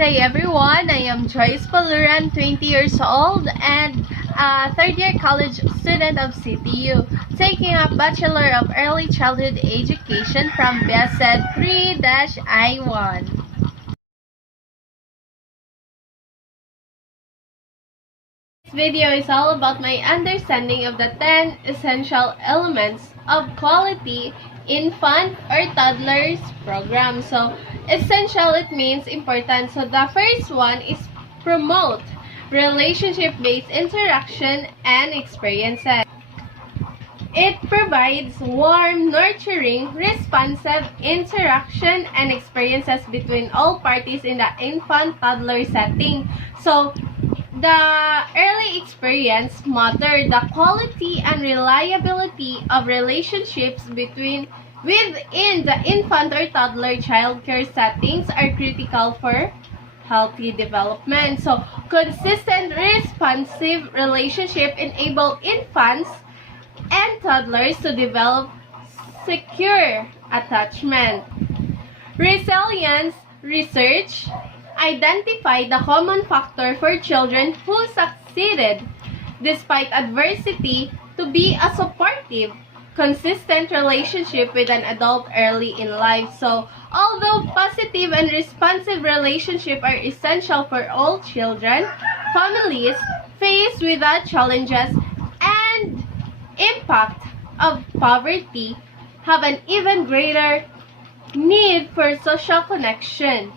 day everyone, I am Joyce Paluran, 20 years old and a third-year college student of CTU, taking a Bachelor of Early Childhood Education from BSED 3-I1. This video is all about my understanding of the 10 essential elements of quality infant or toddlers program. So, essential, it means important. So, the first one is promote relationship-based interaction and experiences. It provides warm, nurturing, responsive interaction and experiences between all parties in the infant-toddler setting. So, the early experience matter. The quality and reliability of relationships within the infant or toddler childcare settings are critical for healthy development. So, consistent, responsive relationship enable infants and toddlers to develop secure attachment. Resilience research identify the common factor for children who succeeded despite adversity to be a supportive, consistent relationship with an adult early in life. So, although positive and responsive relationships are essential for all children, families faced with the challenges and impact of poverty have an even greater need for social connection.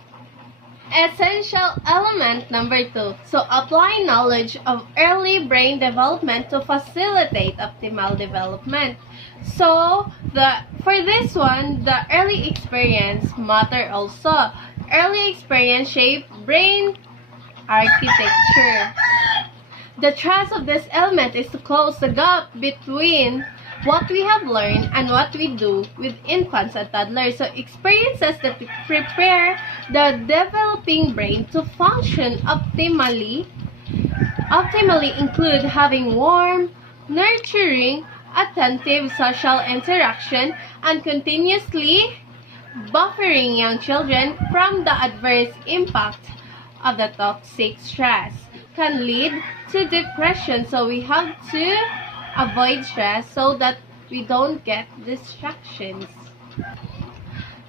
Essential element number 2. So, apply knowledge of early brain development to facilitate optimal development. So, for this one, the early experience matter also. Early experience shape brain architecture. The task of this element is to close the gap between what we have learned and what we do with infants and toddlers. So, experiences that prepare the developing brain to function optimally include having warm, nurturing, attentive social interaction and continuously buffering young children from the adverse impact of the toxic stress can lead to depression. So we have to avoid stress so that we don't get distractions.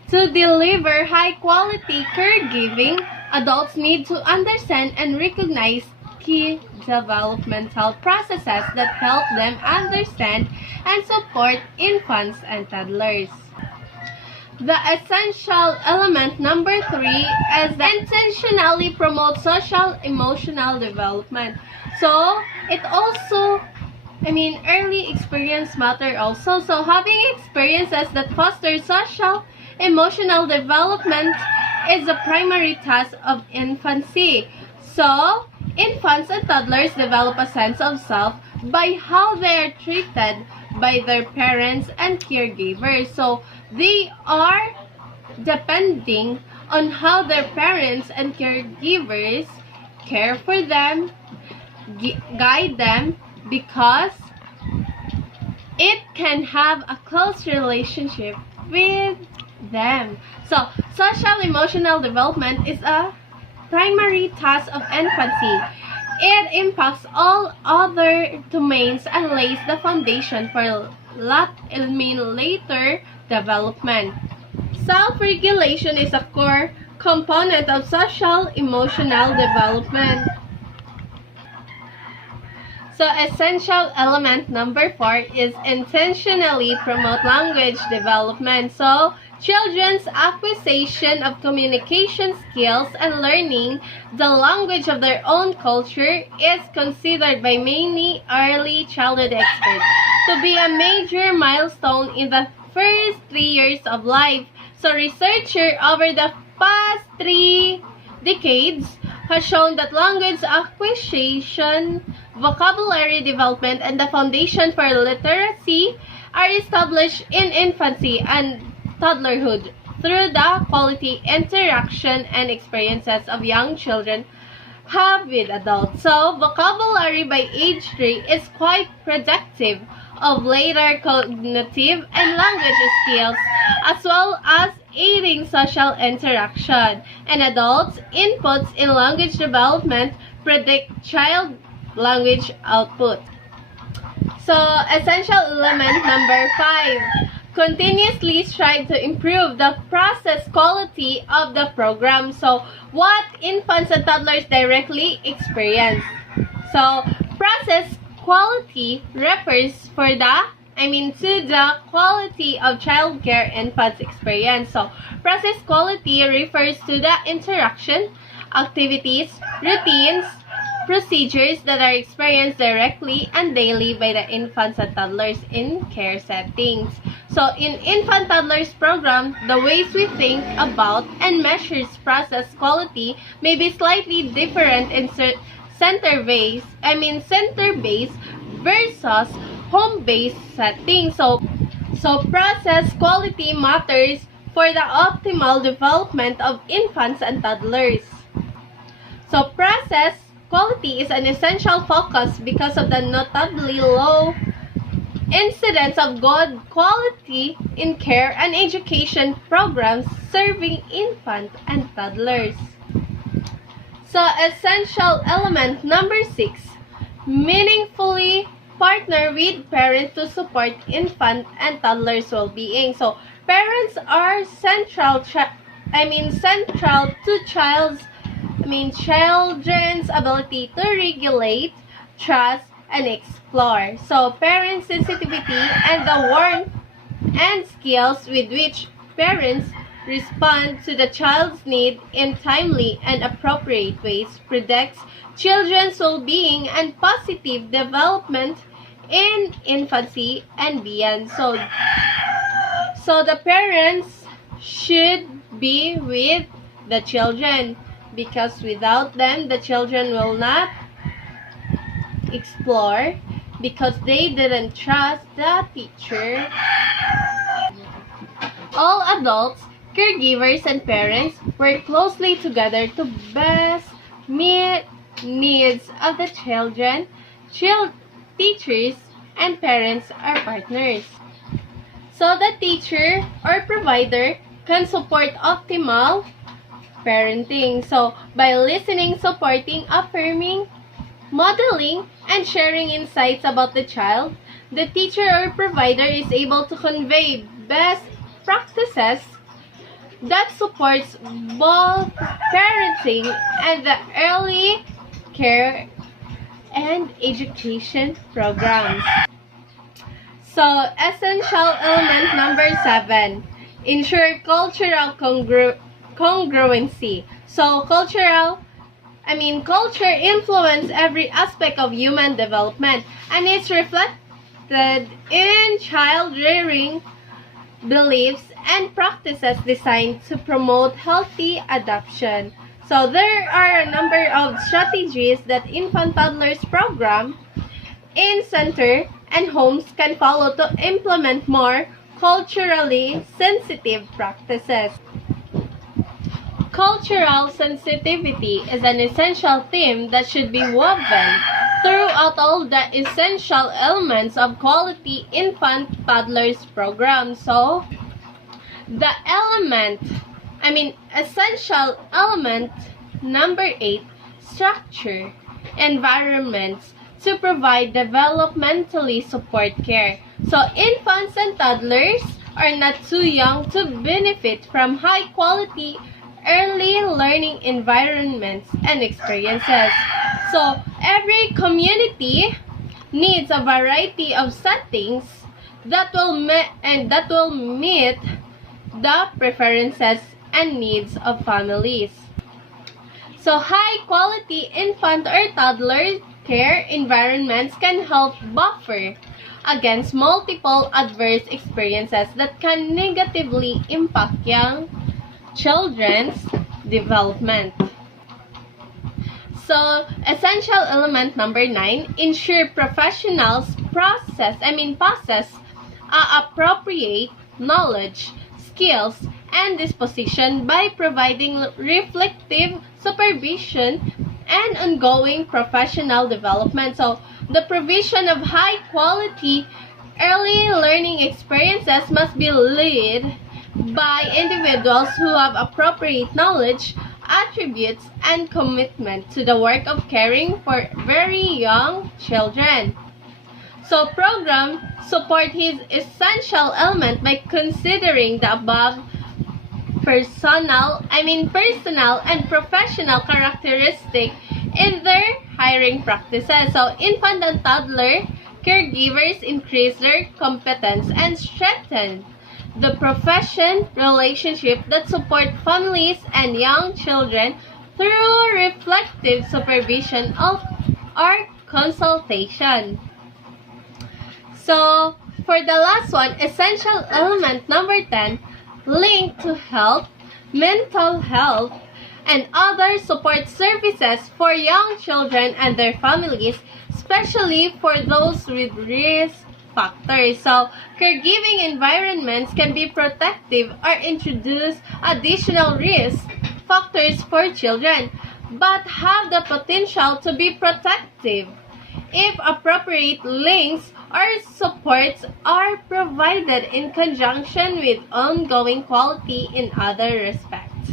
To deliver high-quality caregiving, adults need to understand and recognize key developmental processes that help them understand and support infants and toddlers. The essential element number 3 is that intentionally promote social emotional development. So, it also early experience matter also. So, having experiences that foster social emotional development is the primary task of infancy. So, infants and toddlers develop a sense of self by how they are treated by their parents and caregivers. So, they are depending on how their parents and caregivers care for them, guide them, because it can have a close relationship with them. So, social emotional development is a primary task of infancy. It impacts all other domains and lays the foundation for later development. Self-regulation is a core component of social emotional development. So, essential element number 4 is intentionally promote language development. So, children's acquisition of communication skills and learning the language of their own culture is considered by many early childhood experts to be a major milestone in the first 3 years of life. So, researchers over the past 3 decades has shown that language acquisition, vocabulary development, and the foundation for literacy are established in infancy and toddlerhood through the quality interaction and experiences of young children have with adults. So, vocabulary by age 3 is quite predictive of later cognitive and language skills, as well as aiding social interaction, and adults' inputs in language development predict child language output. So, essential element number 5. Continuously strive to improve the process quality of the program. So, what infants and toddlers directly experience. So, process quality refers to the quality of childcare infants experience. So, process quality refers to the interaction, activities, routines, procedures that are experienced directly and daily by the infants and toddlers in care settings. So, in infant toddlers program, the ways we think about and measures process quality may be slightly different in center-based versus home-based settings. So process quality matters for the optimal development of infants and toddlers. So process quality is an essential focus because of the notably low incidence of good quality in care and education programs serving infants and toddlers. So essential element number 6, meaningfully partner with parents to support infant and toddlers' well-being. So parents are central to children's ability to regulate, trust, and explore. So parent sensitivity and the warmth and skills with which parents respond to the child's need in timely and appropriate ways predicts children's well-being and positive development in infancy and beyond. So the parents should be with the children, because without them, the children will not explore because they didn't trust the teacher. All adults, caregivers, and parents work closely together to best meet needs of the children. Teachers and parents are partners. So the teacher or provider can support optimal parenting. So by listening, supporting, affirming, modeling, and sharing insights about the child, the teacher or provider is able to convey best practices that supports both parenting and the early care and education programs. So, essential element number 7, ensure cultural congruency. So, culture influences every aspect of human development, and it's reflected in child rearing beliefs and practices designed to promote healthy adoption. So there are a number of strategies that infant toddlers program in center and homes can follow to implement more culturally sensitive practices. Cultural sensitivity is an essential theme that should be woven throughout all the essential elements of quality infant toddlers program. So the essential element number 8, structure environments to provide developmentally support care. So infants and toddlers are not too young to benefit from high quality early learning environments and experiences. So every community needs a variety of settings that will meet the preferences and needs of families. So high quality infant or toddler care environments can help buffer against multiple adverse experiences that can negatively impact young children's development. So essential element number 9, ensure professionals possess appropriate knowledge, skills, and disposition by providing reflective supervision and ongoing professional development. So the provision of high quality early learning experiences must be led by individuals who have appropriate knowledge, attributes, and commitment to the work of caring for very young children. So program support his essential element by considering the above personal and professional characteristic in their hiring practices. So infant and toddler caregivers increase their competence and strengthen the profession relationship that support families and young children through reflective supervision of our consultation. So, for the last one, essential element number 10, linked to health, mental health, and other support services for young children and their families, especially for those with risk factors. So, caregiving environments can be protective or introduce additional risk factors for children, but have the potential to be protective if appropriate links or supports are provided in conjunction with ongoing quality in other respects.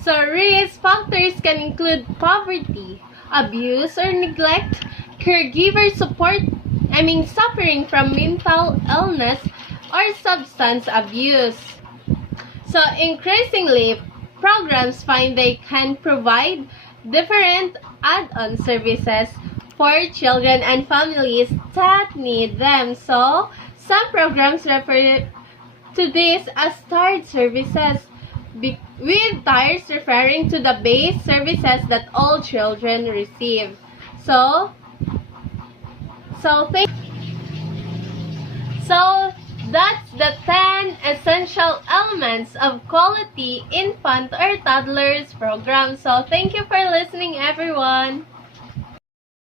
So risk factors can include poverty, abuse or neglect, caregiver suffering from mental illness or substance abuse. So increasingly, programs find they can provide different add-on services for children and families that need them. So some programs refer to this as tiered services, with tiers referring to the base services that all children receive. So that's the 10 essential elements of quality infant or toddlers program. So thank you for listening, everyone.